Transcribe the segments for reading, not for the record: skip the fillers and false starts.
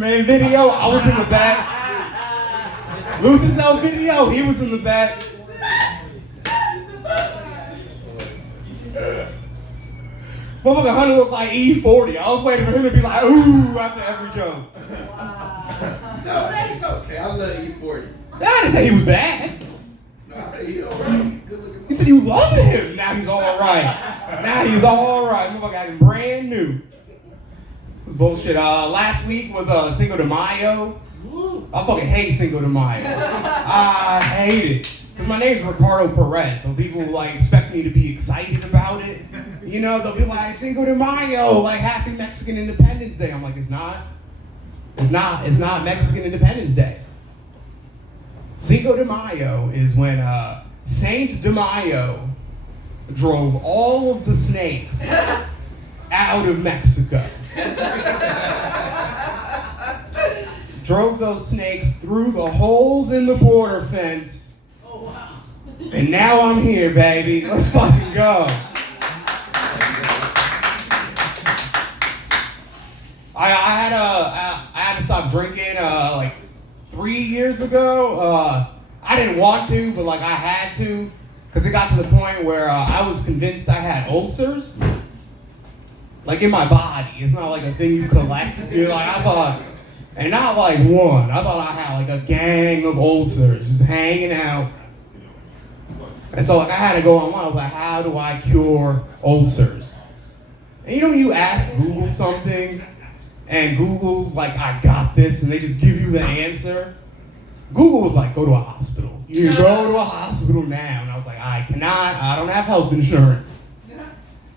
Superman video, I was in the back. Lose Yourself video, he was in the back. Motherfucker Hunter looked like E40. I was waiting for him to be like, ooh, after every jump. No, that's okay. I love E40. I didn't say he was bad. No, I said he alright. Good looking. You said you love him. Now he's all right. Now he's all right. Motherfucker got him brand new. It was bullshit. Last week was Cinco de Mayo. I fucking hate Cinco de Mayo. I hate it. Because my name's Ricardo Perez, so people like expect me to be excited about it. You know, they'll be like, Cinco de Mayo, like Happy Mexican Independence Day. I'm like, it's not. It's not Mexican Independence Day. Cinco de Mayo is when Saint de Mayo drove all of the snakes out of Mexico. Drove those snakes through the holes in the border fence. Oh, wow. And now I'm here, baby. Let's fucking go. I had to stop drinking like 3 years ago. I didn't want to, but like I had to, because it got to the point where I was convinced I had ulcers, like in my body. It's not like a thing you collect. You're like, I thought, and not like one. I thought I had like a gang of ulcers just hanging out. And so like I had to go online. I was like, how do I cure ulcers? And you know when you ask Google something, and Google's like, I got this, and they just give you the answer. Google was like, go to a hospital. You need to go to a hospital now. And I was like, I don't have health insurance.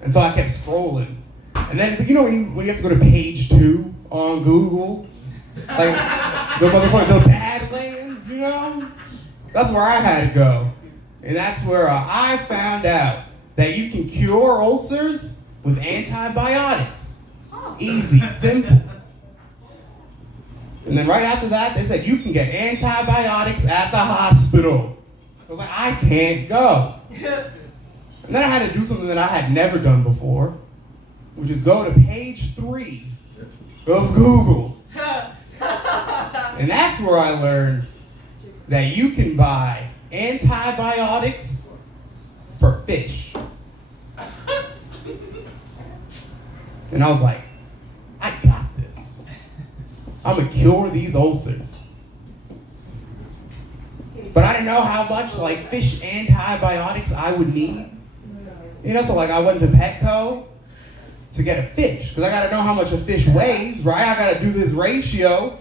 And so I kept scrolling. And then, you know when you have to go to page 2 on Google? Like, the Badlands, you know? That's where I had to go. And that's where I found out that you can cure ulcers with antibiotics. Easy, simple. And then right after that, they said, you can get antibiotics at the hospital. I was like, I can't go. And then I had to do something that I had never done before, which is go to page 3 of Google. And that's where I learned that you can buy antibiotics for fish. And I was like, I got this. I'm gonna cure these ulcers. But I didn't know how much like fish antibiotics I would need. You know, so like I went to Petco to get a fish, because I gotta know how much a fish weighs, right? I gotta do this ratio.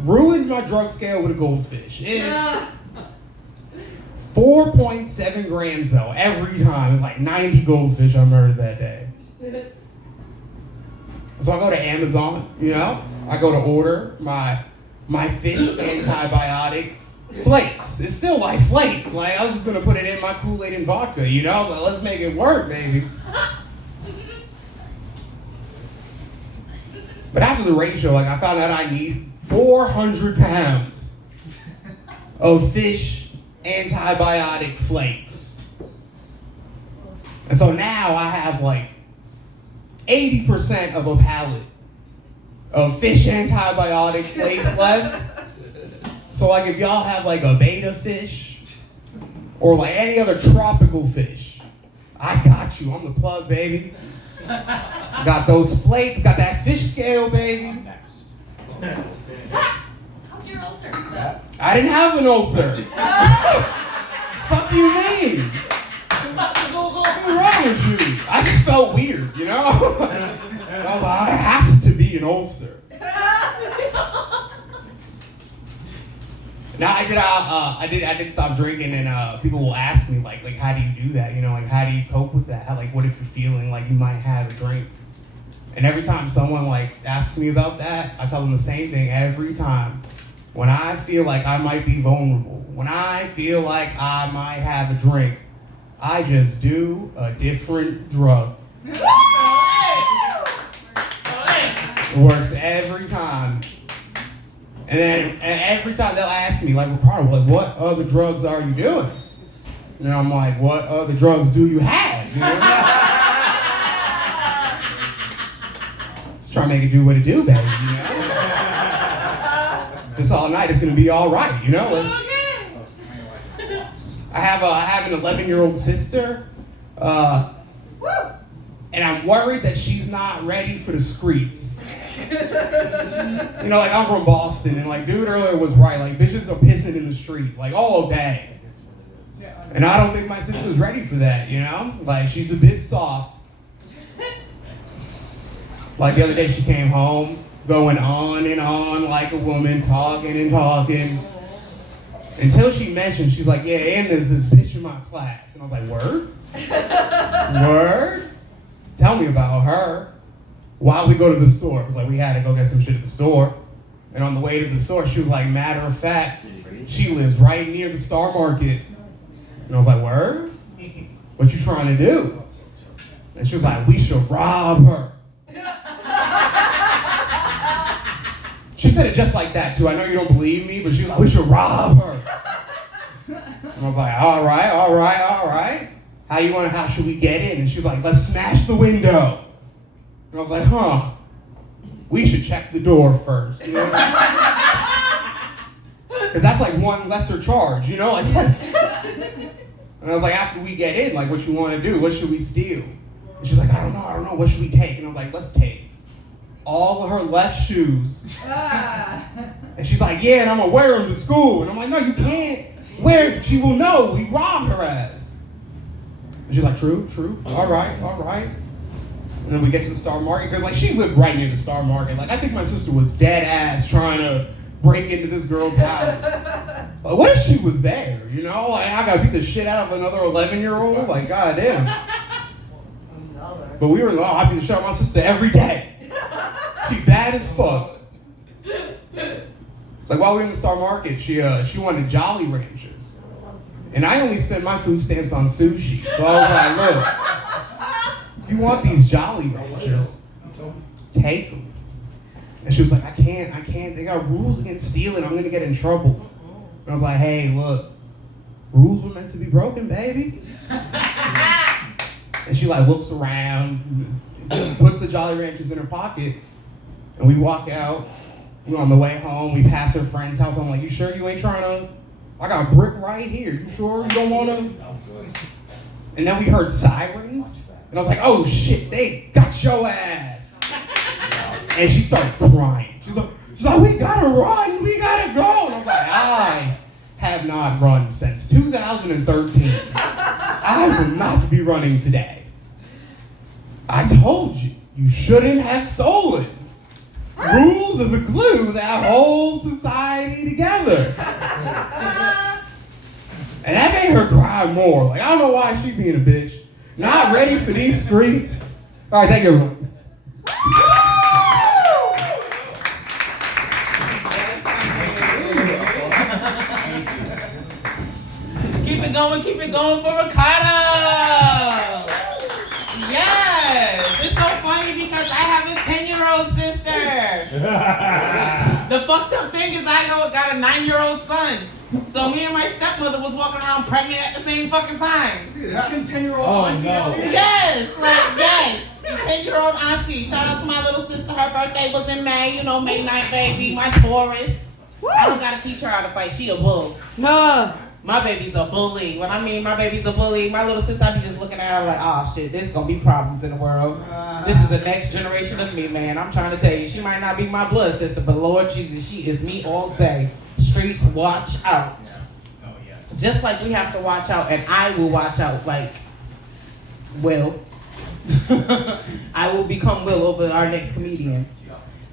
Ruined my drug scale with a goldfish. 4.7 grams though, every time. It's like 90 goldfish I murdered that day. So I go to Amazon, you know, I go to order my fish antibiotic flakes. It's still like flakes. Like I was just gonna put it in my Kool-Aid and vodka, you know? I was like, let's make it work, baby. But after the ratio, like I found out I need 400 pounds of fish antibiotic flakes. And so now I have like 80% of a pallet of fish antibiotic flakes left. So like if y'all have like a betta fish or like any other tropical fish, I got you. I'm the plug, baby. Got those flakes, got that fish scale, baby. How's your ulcer? I didn't have an ulcer. Fuck you mean? What's wrong with you? I just felt weird, you know? I was like, it has to be an ulcer. Now I did stop drinking, and people will ask me like how do you do that? You know, like how do you cope with that? How, like what if you're feeling like you might have a drink? And every time someone like asks me about that, I tell them the same thing every time. When I feel like I might be vulnerable, when I feel like I might have a drink, I just do a different drug. It works every time. And every time they'll ask me, like, Ricardo, like, what other drugs are you doing? And I'm like, what other drugs do you have? You know? trying to make it do what it do, baby, you know? Just all night, it's gonna be all right, you know? I have an 11-year-old sister, and I'm worried that she's not ready for the streets. You know, like, I'm from Boston, and like, dude earlier was right. Like, bitches are pissing in the street, like, all day. And I don't think my sister's ready for that, you know? Like, she's a bit soft. Like, the other day she came home, going on and on like a woman, talking and talking. Until she mentioned, she's like, yeah, and there's this bitch in my class. And I was like, word? Word? Tell me about her. While we go to the store, it was like we had to go get some shit at the store. And on the way to the store, she was like, matter of fact, she lives right near the Star Market. And I was like, word? What you trying to do? And she was like, we should rob her. She said it just like that too. I know you don't believe me, but she was like, we should rob her. And I was like, all right. How should we get in? And she was like, let's smash the window. And I was like, we should check the door first. You know? Because that's like one lesser charge, you know? Like that's. And I was like, after we get in, like, what you want to do? What should we steal? And she's like, I don't know. What should we take? And I was like, let's take all of her left shoes. And she's like, yeah, and I'm going to wear them to school. And I'm like, no, you can't. Where? She will know. We robbed her ass. And she's like, true. All right. And then we get to the Star Market. Because, like, she lived right near the Star Market. Like, I think my sister was dead ass trying to break into this girl's house. Like, what if she was there? You know? Like, I got to beat the shit out of another 11-year-old? Like, goddamn. But we were like, I beat the shit out of my sister every day. She bad as fuck. Like, while we were in the Star Market, she wanted Jolly Ranchers. And I only spend my food stamps on sushi. So I was like, look, if you want these Jolly Ranchers, take them. And she was like, I can't. They got rules against stealing. I'm going to get in trouble. And I was like, hey, look, rules were meant to be broken, baby. And she like looks around, puts the Jolly Ranchers in her pocket, and we walk out. We're on the way home. We pass her friend's house. I'm like, you sure you ain't trying to? I got a brick right here. You sure you don't want to? And then we heard sirens. And I was like, oh shit, they got your ass. And she started crying. She's like, we gotta run. We gotta go. And I was like, I have not run since 2013. I will not be running today. I told you, you shouldn't have stolen. Rules are the glue that holds society together. And that made her cry more. Like, I don't know why she being a bitch. Not ready for these streets. All right, thank you, everyone. Keep it going for Ricardo. Yes, it's so funny because I have a 10-year-old sister. The fucked up thing is I got a 9-year-old son. So me and my stepmother was walking around pregnant at the same fucking time. That's been 10-year-old auntie. No. Yes. 10-year-old auntie. Shout out to my little sister. Her birthday was in May. You know, May 9th, baby. My Taurus. I don't gotta teach her how to fight. She a bull. My baby's a bully. When I mean my baby's a bully, my little sister, I be just looking at her like, oh shit, there's gonna be problems in the world. This is the next generation of me, man. I'm trying to tell you, she might not be my blood sister, but Lord Jesus, she is me all day. Streets, watch out. Just like we have to watch out, and I will watch out like Will. I will become Will over our next comedian.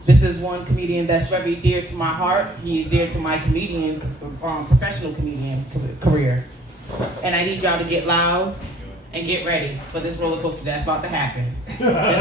This is one comedian that's very dear to my heart. He is dear to my professional comedian career. And I need y'all to get loud and get ready for this roller coaster that's about to happen.